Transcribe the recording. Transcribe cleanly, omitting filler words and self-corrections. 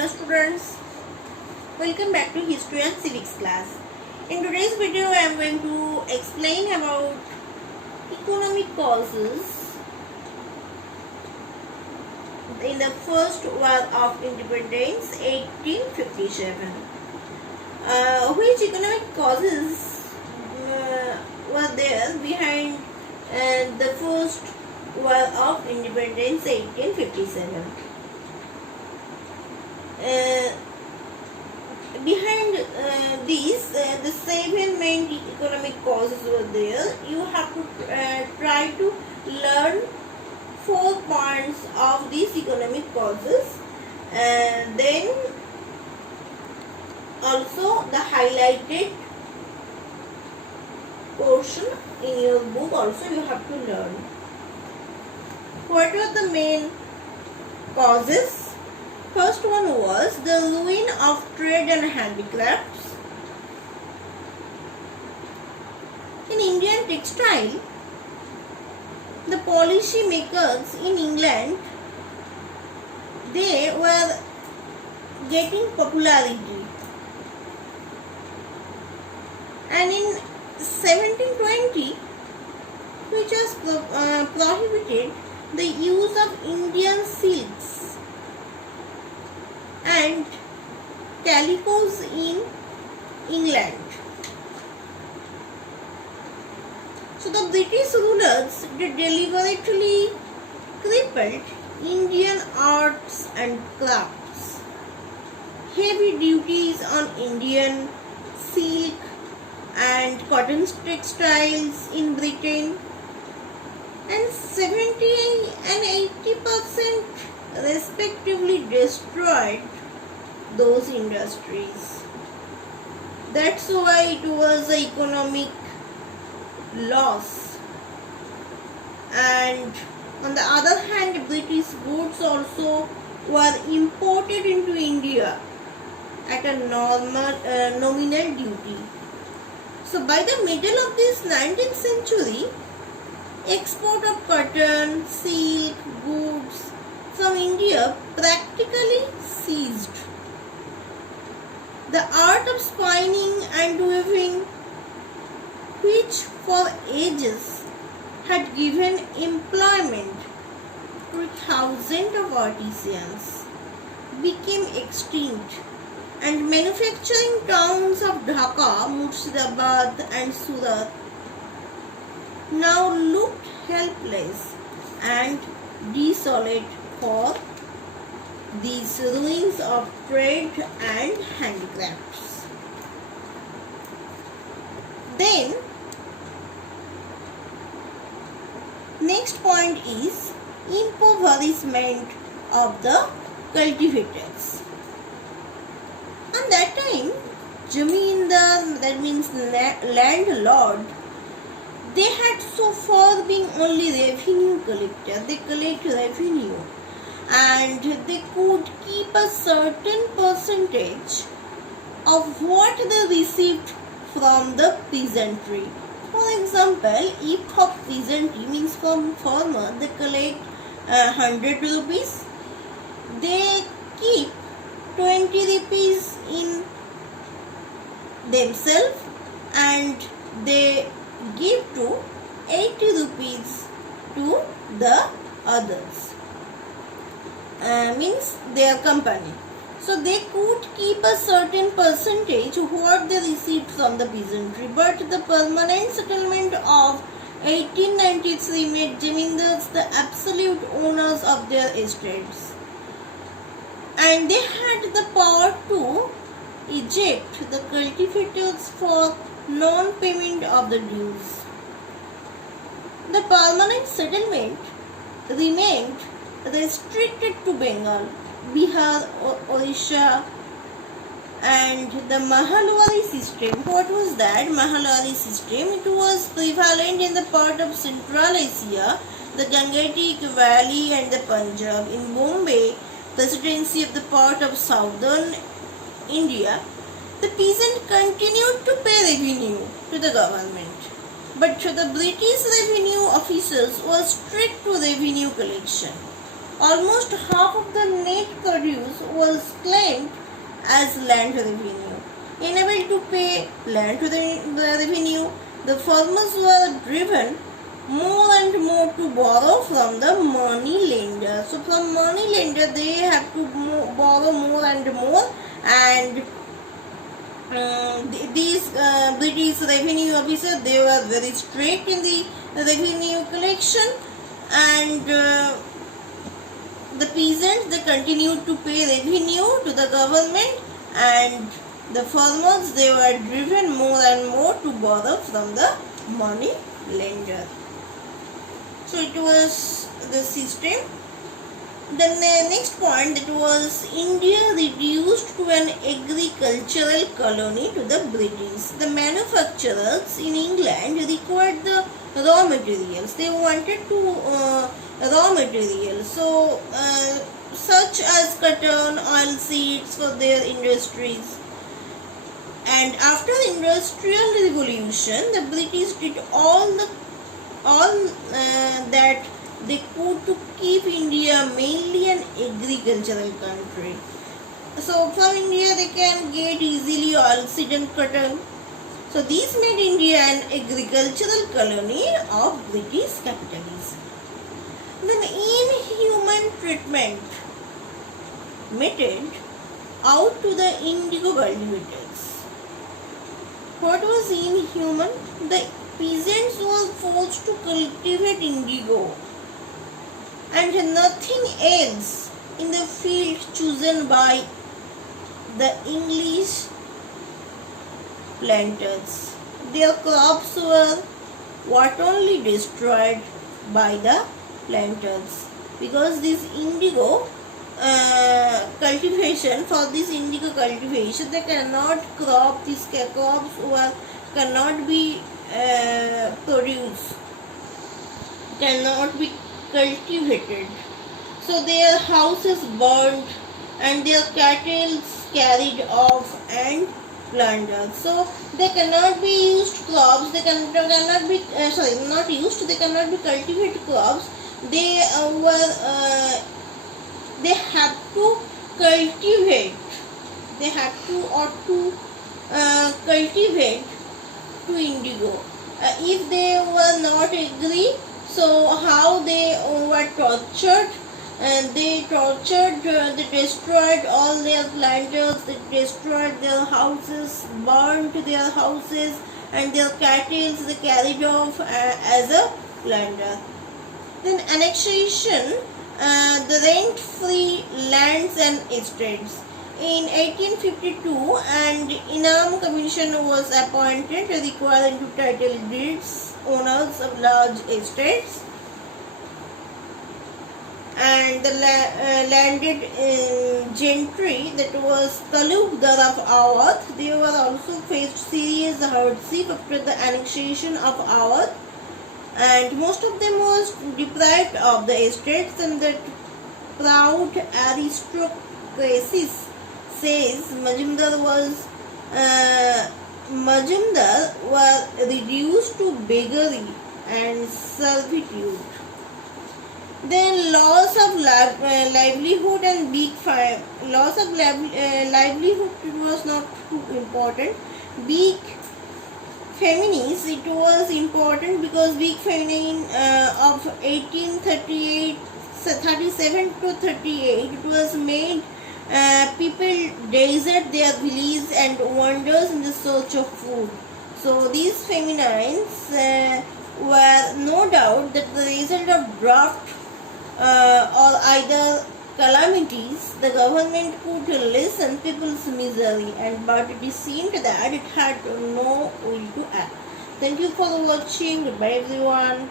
Hello students, welcome back to History and Civics class. In today's video I am going to explain about economic causes in the first war of independence 1857. Which economic causes were there behind the first war of independence 1857? Behind these, the 7 main economic causes were there. You have to try to learn 4 points of these economic causes, and then also the highlighted portion in your book also you have to learn. What were the main causes? First one was the ruin of trade and handicrafts. In Indian textile, the policy makers in England, they were getting popularity, and in 1720, which was prohibited the use of Indian silks and calicos in England. So the British rulers, they deliberately crippled Indian arts and crafts. Heavy duties on Indian silk and cotton textiles in Britain, and 70 and 80% respectively destroyed those industries. That's why it was an economic loss. And on the other hand, British goods also were imported into India at a nominal duty. So by the middle of this 19th century, export of cotton, silk, goods from India practically ceased. The art of spinning and weaving, which for ages had given employment to thousands of artisans, became extinct, and manufacturing towns of Dhaka, Murshidabad and Surat now looked helpless and desolate for these ruins of trade and handicrafts. Then, next point is impoverishment of the cultivators. At that time, Jamindar, that means landlord, they had so far been only revenue collector. They collect revenue and they could keep a certain percentage of what they received from the peasantry. For example, if of peasantry means from farmer, they collect 100 rupees, they keep 20 rupees in themselves and they give to 80 rupees to the others, means their company. So they could keep a certain percentage of what they received from the peasantry, but the permanent settlement of 1893 made Jamindars the absolute owners of their estates, and they had the power to eject the cultivators for non-payment of the dues. The permanent settlement remained restricted to Bengal, Bihar, Orissa, and the Mahalwari system. What was that Mahalwari system? It was prevalent in the part of Central Asia, the Gangetic Valley and the Punjab. In Bombay Presidency of the part of southern India, the peasant continued to pay revenue to the government, but the British revenue officers were strict to revenue collection. Almost half of the net produce was claimed as land revenue. Unable to pay land revenue, the farmers were driven more and more to borrow from the money lender. So from money lender they have to borrow more and more, and these British revenue officers, they were very strict in the revenue collection, and the peasants, they continued to pay revenue to the government, and the farmers, they were driven more and more to borrow from the money lender. So it was the system. Then the next point, that was India reduced to an agricultural colony to the British. The manufacturers in England required the raw materials. They wanted to raw materials, so such as cotton, oil seeds for their industries. And after the Industrial Revolution, the British did all that they could to keep India mainly an agricultural country. So from India they can get easily oilseed and cotton. So this made India an agricultural colony of British capitalism. Then inhuman treatment meted out to the indigo cultivators. What was inhuman? The peasants were forced to cultivate indigo and nothing else in the field chosen by the English planters. Their crops were what only destroyed by the planters, because this indigo cultivation, for this indigo cultivation, they cannot crop, these crops cannot be produced, cannot be cultivated. So their houses burned and their cattle carried off and plundered. So they cannot be used crops, they cannot be not used, they cannot be cultivated crops. They they have to cultivate, they have to cultivate to indigo. If they were not agree, so how they were tortured, and they tortured, they destroyed all their planters, they destroyed their houses, burnt their houses, and their cattle they carried off as a plunder. Then annexation, the rent-free lands and estates. In 1852, an Inam Commission was appointed requiring to title deeds owners of large estates, and the landed gentry, that was Talukdar of Awadh, they were also faced serious hardship after the annexation of Awadh, and most of them was deprived of the estates, and that proud aristocracy says Majumdar were reduced to beggary and servitude. Then loss of livelihood and big loss of livelihood, it was not too important. Big feminists, it was important, because big famine of 1837 to 38, it was made people desert their villages and wanders in the search of food. So these famines were no doubt that the result of drought or either calamities. The government could lessen people's misery, but it seemed that it had no will to act. Thank you for watching. Goodbye everyone.